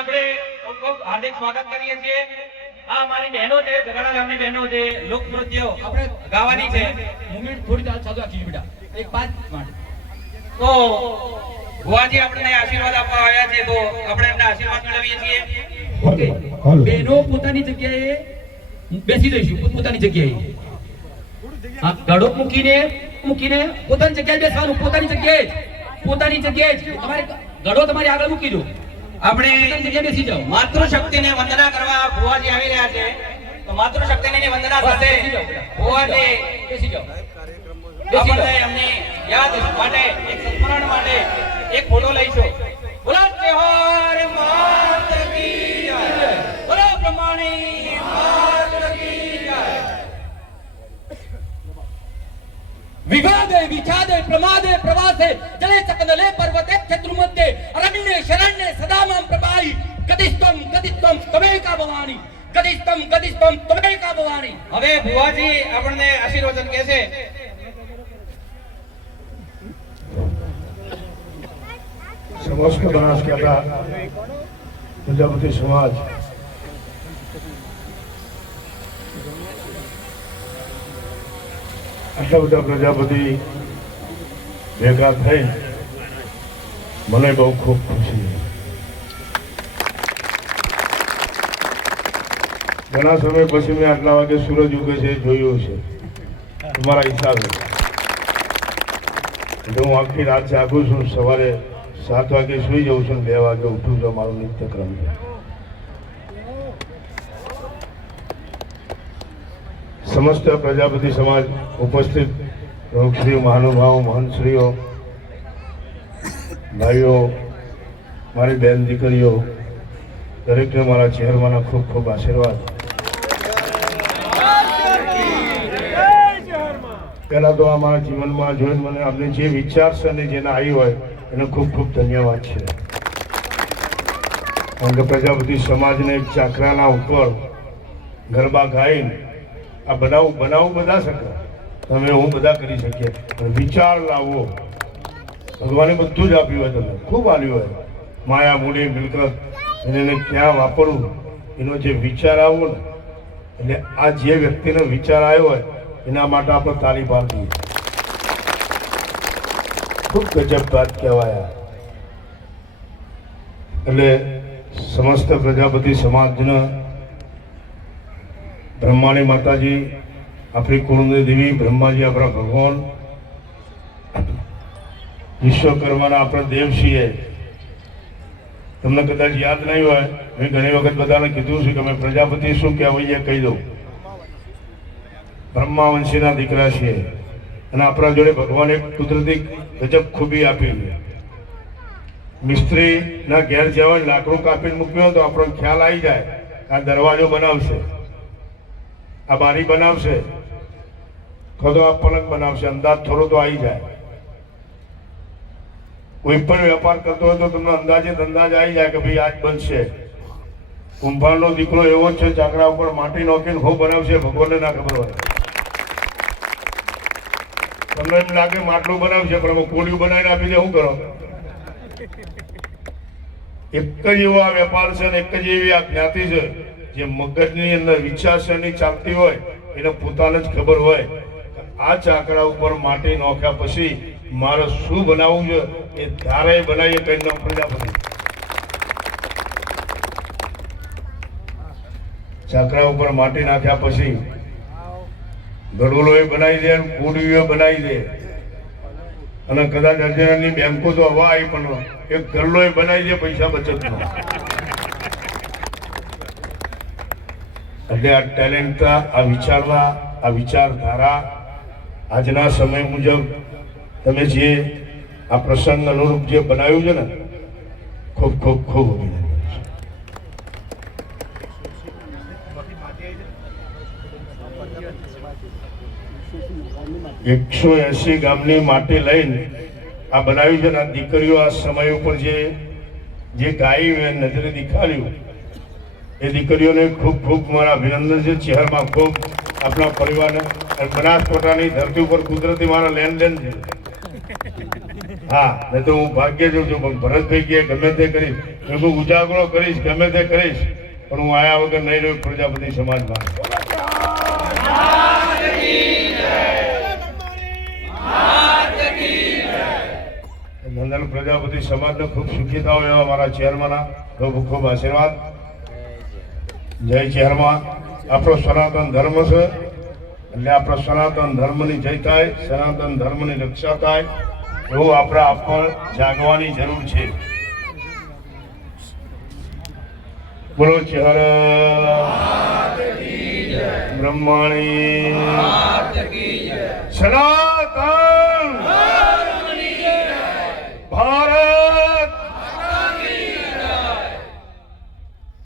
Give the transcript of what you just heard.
આપણે હાર્દિક સ્વાગત કરીએ છીએ. આ મારી બહેનો છે, ગગડા ગામની બહેનો છે. લોકનૃત્યો આપણે ગાવાની છે. મુમેન્ટ થોડી ચાલુ રાખી બેટા, એક 5 મિનિટ. તો ભુવાજી આપણને આશીર્વાદ આપવા આવ્યા છે, તો આપણે એમના આશીર્વાદ મેળવીએ છીએ. ઓકે, બહેનો પોતાની જગ્યાએ બેસી જઈશું, પોતાની જગ્યાએ. હા, ઘડો મૂકીને પોતાની જગ્યાએ બેસવાનું, પોતાની જગ્યાએ જ. તમારે ઘડો તમારી આગળ મૂકી દો, આપણે પોતાની જગ્યાએ બેસી જાઓ. માતૃશક્તિને વંદના કરવા ભુવાજી આવી રહ્યા છે, તો માતૃશક્તિની વંદના સાથે ભુવાજી બેસી જાઓ. આપણને એમની યાદ માટે એક સંસ્મરણ માટે એક ફોટો લઈશું. બોલો ત્યોહાર માત કી જય, બોલો બ્રહ્માણી માત કી જય. વિવાદે વિછાદે પ્રમાદે પ્રવાસે જલે ચકદલે પર્વતે ચતુર્મધ્યે અરણ્ય શરણ્ય સદા મામ પ્રભાઈ ગતિસ્ત્વમ તમેકા ભવાની, ગતિસ્ત્વમ તમેકા ભવાની. હવે ભુવાજી આપણને આશીર્વચન કહે છે. સમસ્ત બનાસકાંઠા પ્રજાપતિ સમાજ આટલા બધા પ્રજાપતિ ભેગા થઈ મને બહુ ખૂબ ખુશી. ઘણા સમય પછી મેં આટલા વાગે સૂરજ ઉગે છે જોયું છે તમારા હિસાબે. એટલે હું આખી રાત જાગું છું, સવારે 7 વાગે સુઈ જઉં છું, 2 વાગે ઉઠું છું. મારું નિત્યક્રમ છે. સમસ્ત પ્રજાપતિ સમાજ ઉપસ્થિત પ્રમુખશ્રી, મહાનુભાવો, મહંતશ્રીઓ, ભાઈઓ, મારી બેન દીકરીઓ, દરેકને મારા ચહેરમાંના ખૂબ ખૂબ આશીર્વાદ. પહેલા તો આ મારા જીવનમાં જોઈને મને આપણે જે વિચારસરણી જેને આવી હોય એને ખૂબ ખૂબ ધન્યવાદ છે. કારણ કે પ્રજાપતિ સમાજને એક ચાકરાના ઉપર ગરબા ગાઈને આ બનાવું બધા શકે, તમે હું બધા કરી શકીએ, પણ વિચાર લાવવો ભગવાને બધું જ આપ્યું હોય, તમને ખૂબ આપ્યું હોય, માયા મૂડી મિલકત, એને ક્યાં વાપરવું એનો જે વિચાર આવ્યો ને, એટલે આ જે વ્યક્તિનો વિચાર આવ્યો હોય એના માટે આપણે તાળી પાડવી. ખૂબ ગજબ વાત કહેવાય. એટલે સમસ્ત પ્રજાપતિ સમાજને બ્રહ્માણી માતાજી, આપણી કુળની દેવી બ્રહ્માજી, આપણા ભગવાન વિશ્વકર્માના આપણા દેવ છીએ. તમને કદાચ યાદ નહીં હોય, મેં ઘણી વખત બધાને કીધું છે કે અમે પ્રજાપતિ શું કહેવાય કહી દઉં. બ્રહ્માવંશીના દીકરા છીએ અને આપણા જોડે ભગવાને એક કુદરતી ગજબ ખૂબી આપી છે. મિસ્ત્રીના ઘેર જવાય, લાકડું કાપીને મૂક્યું તો આપણો ખ્યાલ આવી જાય આ દરવાજો બનાવશે, આ બારી બનાવશે, તો આ પલંગ બનાવશે, અંદાજ થોડો તો આવી જાય. કોઈ પણ વેપાર કરતો હોય તો તમને અંદાજ આવી જાય કે ભાઈ આજ બનશે. કુંભારનો દીકરો એવો જ છે, ચાકડા ઉપર માટી નોખીને હું બનાવશે, ભગવાનને ના ખબર હોય. તમને એમ લાગે માટલું બનાવશે, પણ કોળિયું બનાવીને આપી દે, શું કરો? એક જ એવો આ વેપાર છે ને એક જ એવી આ જ્ઞાતિ છે જે મગજની અંદર વિચારસરણી ચાલતી હોય એને પોતાને જ ખબર હોય આ ચાકડા ઉપર માટી નોખ્યા પછી મારે શું બનાવવું છે એ ધારે બનાવીએ કઈ ન પ્રજાપતિ. ચાકડા ઉપર માટી નાખ્યા પછી ગડોલો એ બનાવી દે, કોડીઓ બનાવી દે, અને કદાચ અર્જનની બેંકો તો હવા આવી પણ એક ગરલો એ બનાવી દે પૈસા બચતનો. એટલે આ ટેલેન્ટ, આ વિચારધારા આજના સમય મુજબ તમે જે આ પ્રસંગ અનુરૂપ જે બનાવ્યું છે ને, ખૂબ ખૂબ ખૂબ અભિનંદન. 180 ગામની માટી લઈને આ બનાવ્યું છે ને. આ દીકરીઓ આ સમય ઉપર જે ગાય નજરે દેખાડ્યું એ દીકરીઓને ખૂબ ખૂબ મારા અભિનંદન છે. ચહેરમાં ખૂબ આપણા પરિવારને બનાસકાંઠાની ધરતી ઉપર કુદરતી મારા લેનદેન છે. હા, નહીં તો હું ભાગ્ય જોઉં છું, પણ ભરતભાઈ કે ગમે તે કરીશ, હું ઉજાગરો કરીશ, ગમે તે કરીશ, પણ હું આયા વગર નહીં રહ્યો પ્રજાપતિ સમાજમાં. નંદન પ્રજાપતિ સમાજને ખૂબ સુખી થાવ એવા મારા ચેરમાના ખૂબ ખૂબ આશીર્વાદ. જય ચેરમા. આપણો સનાતન ધર્મ છે એટલે આપણો સનાતન ધર્મની જય થાય, સનાતન ધર્મની રક્ષા થાય, એવું આપણે આપણ જાગવાની જરૂર છે. બોલો ચહર બ્રહ્માણી સનાતન